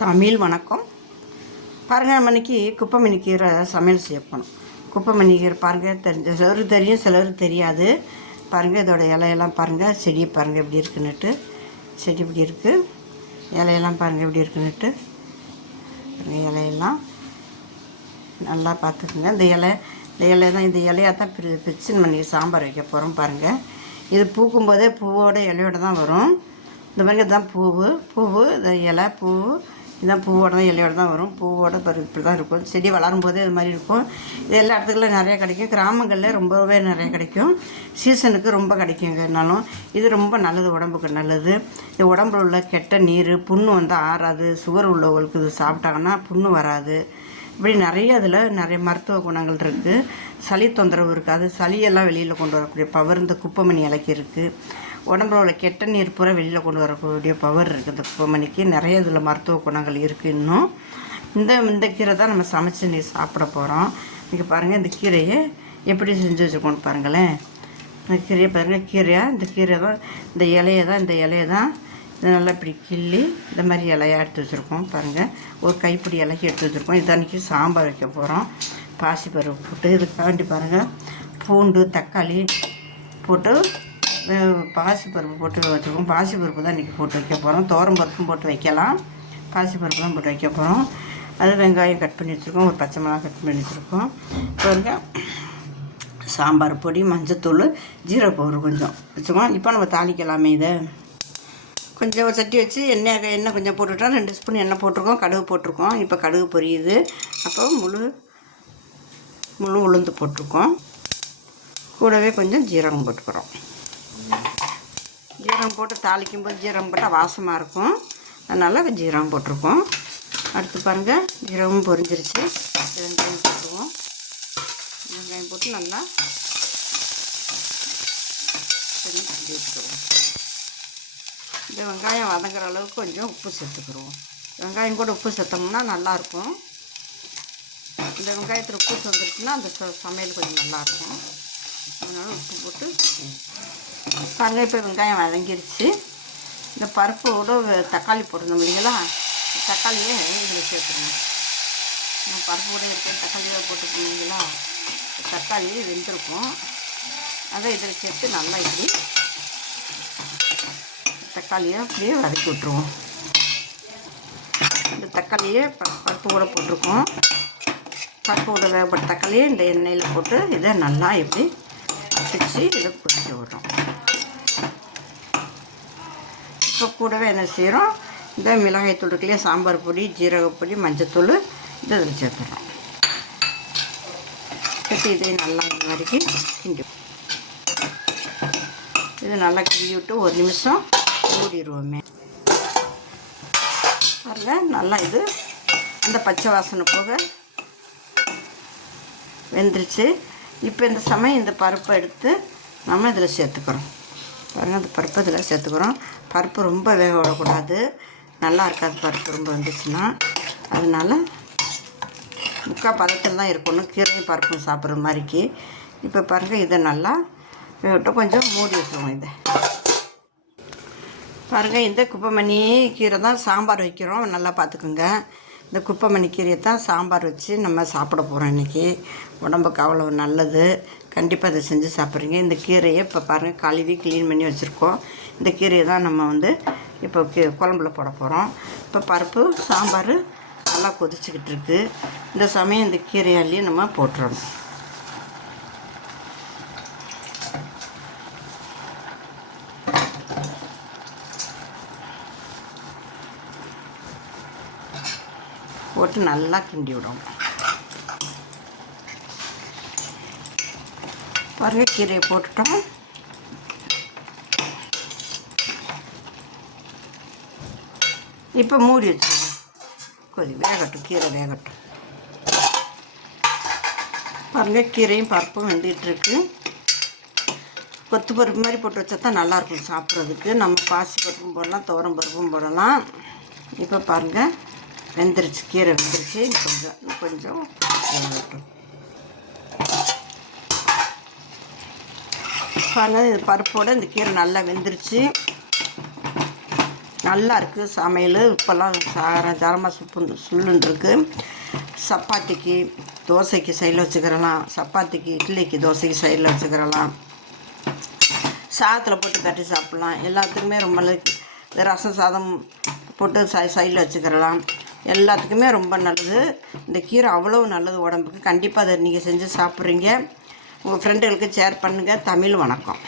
தமிழ் வணக்கம். பாருங்கள், நம்ம இன்றைக்கி குப்பைமேனி கீரை சமையல் செய்ய போனோம். குப்பைமேனி கீரை பாருங்கள், சிலருக்கு தெரியும், சிலருக்கு தெரியாது. பாருங்கள், இதோட இலையெல்லாம் பாருங்கள், செடியை பாருங்கள் எப்படி இருக்குன்னுட்டு. செடி இப்படி இருக்குது, இலையெல்லாம் பாருங்கள் எப்படி இருக்குன்னுட்டு. இலையெல்லாம் நல்லா பார்த்துக்குங்க. இந்த இலையை தான் பிரிச்சு பண்ணி சாம்பார் வைக்க போகிறோம். பாருங்கள், இது பூக்கும்போதே பூவோட இலையோடு தான் வரும். இந்த மாதிரி இதுதான் பூவு இந்த இலை இதுதான் பூவோட தான் இலையோடு தான் வரும். பூவோட இப்படி தான் இருக்கும். செடி வளரும் போதே இது மாதிரி இருக்கும். இது எல்லா இடத்துக்குலாம் நிறையா கிடைக்கும். கிராமங்களில் ரொம்பவே நிறைய கிடைக்கும். சீசனுக்கு ரொம்ப கிடைக்குங்கனாலும் இது ரொம்ப நல்லது, உடம்புக்கு நல்லது. இது உடம்புல உள்ள கெட்ட நீர், புண்ணு வந்து ஆறாது. சுகர் உள்ளவங்களுக்கு இது சாப்பிட்டாங்கன்னா புண்ணு வராது. இப்படி நிறைய மருத்துவ குணங்கள் இருக்குது. சளி தொந்தரவு இருக்காது. சளியெல்லாம் வெளியில் கொண்டு வரக்கூடிய பவர் இந்த குப்பைமேனி இலைக்கு இருக்குது. உடம்புல உள்ள கெட்ட நீர் பூரா வெளியில் கொண்டு வரக்கூடிய பவர் இருக்குது இந்த குப்பைமேனிக்கு. நிறைய இதில் மருத்துவ குணங்கள் இருக்குது. இன்னும் இந்த கீரை தான் நம்ம சமைச்சு நீ சாப்பிட போகிறோம். இங்கே பாருங்கள், இந்த கீரையை எப்படி செஞ்சு வச்சுருக்கோன்னு பாருங்களேன். இந்த கீரையை பாருங்கள், இந்த கீரை தான் இந்த இலையை தான் இதை நல்லா இப்படி கிள்ளி இந்த மாதிரி இலையாக எடுத்து வச்சுருக்கோம். பாருங்கள், ஒரு கைப்பிடி இலைக்கு எடுத்து வச்சுருக்கோம். இது அன்றைக்கி சாம்பார் வைக்க போகிறோம். பாசிப்பருப்பு போட்டு இதுக்காண்டி பாருங்கள், பூண்டு தக்காளி போட்டு பாசிப்பருப்பு போட்டு வச்சுருக்கோம். பாசிப்பருப்பு தான் இன்றைக்கி போட்டு வைக்க போகிறோம். பருப்பும் போட்டு வைக்கலாம், பாசிப்பருப்பு தான் போட்டு வைக்க போகிறோம். அது வெங்காயம் கட் பண்ணி வச்சுருக்கோம், ஒரு பச்சை மிளகா கட் பண்ணி வச்சுருக்கோம். பாருங்க, சாம்பார் பொடி, மஞ்சத்தூள், ஜீரக பவுடர் கொஞ்சம் வச்சுக்கோம். இப்போ நம்ம தாளிக்கலாமே. இதை கொஞ்சம் ஒரு சட்டி வச்சு எண்ணெய் கொஞ்சம் போட்டுவிட்டோம். 2 ஸ்பூன் எண்ணெய் போட்டிருக்கோம், கடுகு போட்டிருக்கோம். இப்போ கடுகு பொரியுது. அப்போ முழு உளுந்து போட்டிருக்கோம். கூடவே கொஞ்சம் ஜீரகம் போட்டுக்கிறோம். ஜீரகம் போட்டு தாளிக்கும்போது ஜீரகம் போட்டால் வாசமாக இருக்கும். அதனால் ஜீரகம் போட்டிருக்கோம். அடுத்து பாருங்கள், ஜீரகம் பொரிஞ்சிருச்சு. வெங்காயம் போட்டுருவோம். வெங்காயம் போட்டு நல்லா தண்ணி கிண்டி விட்டுருவோம். இந்த வெங்காயம் வதங்குற அளவுக்கு கொஞ்சம் உப்பு சேர்த்துக்குருவோம். வெங்காயம் கூட உப்பு சேர்த்தோம்னா நல்லாயிருக்கும். இந்த வெங்காயத்தில் உப்பு சேர்ந்துருச்சுன்னா அந்த சமையல் கொஞ்சம் நல்லாயிருக்கும். அதனால் உப்பு போட்டு பாருங்கள். இப்போ வெங்காயம் வதங்கிருச்சு. இந்த பருப்போடு தக்காளி போட்டுருந்தோம் இல்லைங்களா, தக்காளியே இதில் சேர்த்துருங்க. நான் பருப்பு கூட இருக்கேன், தக்காளியோட போட்டுருந்தீங்களா, தக்காளி வெந்திருக்கும். அதை இதில் சேர்த்து நல்லா இப்படி தக்காளியை அப்படியே வதக்கி விட்ருவோம். இந்த தக்காளியே பருப்பு கூட போட்டிருக்கோம். பருப்பு கூட வேகப்பட்ட தக்காளியை இந்த எண்ணெயில் போட்டு இதை நல்லா இப்படி பிச்சு இதை பொரிச்சு விட்றோம். இப்போ கூடவே என்ன செய்கிறோம், இந்த மிளகாய்த்தூள் இருக்குல்லையே, சாம்பார் பொடி, ஜீரகப்பொடி, மஞ்சத்தூள் இதை இதில் சேர்த்துறோம். சேர்த்து இதை நல்லா இந்த மாதிரிக்கு கிண்டி இது நல்லா கிண்டி விட்டு ஒரு நிமிஷம் மூடிடுவோமே. பாருங்கள், நல்லா இது அந்த பச்சை வாசனை போக வெந்துருச்சு. இப்போ இந்த சமயம் இந்த பருப்பை எடுத்து நம்ம இதில் சேர்த்துக்கிறோம். பாருங்கள், அந்த பருப்பை இதில் சேர்த்துக்கிறோம். பருப்பு ரொம்ப வேக விடக்கூடாது, நல்லா இருக்காது பருப்பு ரொம்ப வந்துச்சுன்னா. அதனால் முக்கால் பதத்தில் தான் இருக்கணும், கீரையும் பருப்பும் சாப்பிட்ற மாதிரிக்கு. இப்போ பாருங்கள், இதை நல்லா விட்டு கொஞ்சம் மூடி வச்சுருவோம். இதை பாருங்கள், இந்த குப்பைமேனி கீரை தான் சாம்பார் வைக்கிறோம். நல்லா பார்த்துக்குங்க. இந்த குப்பைமேனி கீரையை தான் சாம்பார் வச்சு நம்ம சாப்பிட போகிறோம் இன்றைக்கி. உடம்புக்கு அவ்வளோ நல்லது. கண்டிப்பாக அதை செஞ்சு சாப்பிட்றீங்க. இந்த கீரையை இப்போ பாருங்கள், கழுவி க்ளீன் பண்ணி வச்சுருக்கோம். இந்த கீரையை தான் நம்ம இப்போ குழம்புல போட போகிறோம். இப்போ பருப்பு சாம்பார் நல்லா கொதிச்சுக்கிட்டு இருக்குது. இந்த சமயம் இந்த கீரையாலேயும் நம்ம போட்டுறணும். போட்டு நல்லா கிண்டி விடணும். பாருங்கள், கீரையை போட்டுட்டோம். இப்போ மூடி வச்சுருவோம், வேகட்டும், கீரை வேகட்டும். பாருங்கள், கீரையும் பருப்பும் வெந்துகிட்ருக்கு. கொத்து பருப்பு மாதிரி போட்டு வச்சா தான் நல்லாயிருக்கும் சாப்பிட்றதுக்கு. நம்ம பாசி பருப்பும் போடலாம், துவரம் பருப்பும் போடலாம். இப்போ பாருங்கள், வெந்துருச்சு, கீரை வெந்துருச்சு. கொஞ்சம் வேகட்டும். பாருங்கள், இது பருப்போடு இந்த கீரை நல்லா வெந்துருச்சு. நல்லா இருக்குது சமையல். இப்போல்லாம் தரமாக சுள்ளுன்னு இருக்குது. சப்பாத்திக்கு தோசைக்கு சைடில் வச்சுக்கிறலாம், சப்பாத்திக்கு இட்லிக்கு தோசைக்கு சைடில் வச்சுக்கிறலாம், சாதத்தில் போட்டு தட்டி சாப்பிட்லாம். எல்லாத்துக்குமே ரொம்ப ரசம் சாதம் போட்டு சைடில் வச்சுக்கிறலாம். எல்லாத்துக்குமே ரொம்ப நல்லது. இந்த கீரை அவ்வளோ நல்லது உடம்புக்கு. கண்டிப்பாக அதை நீங்கள் செஞ்சு சாப்பிட்றீங்க. உங்கள் ஃப்ரெண்டுகளுக்கு ஷேர் பண்ணுங்கள். தமிழ் வணக்கம்.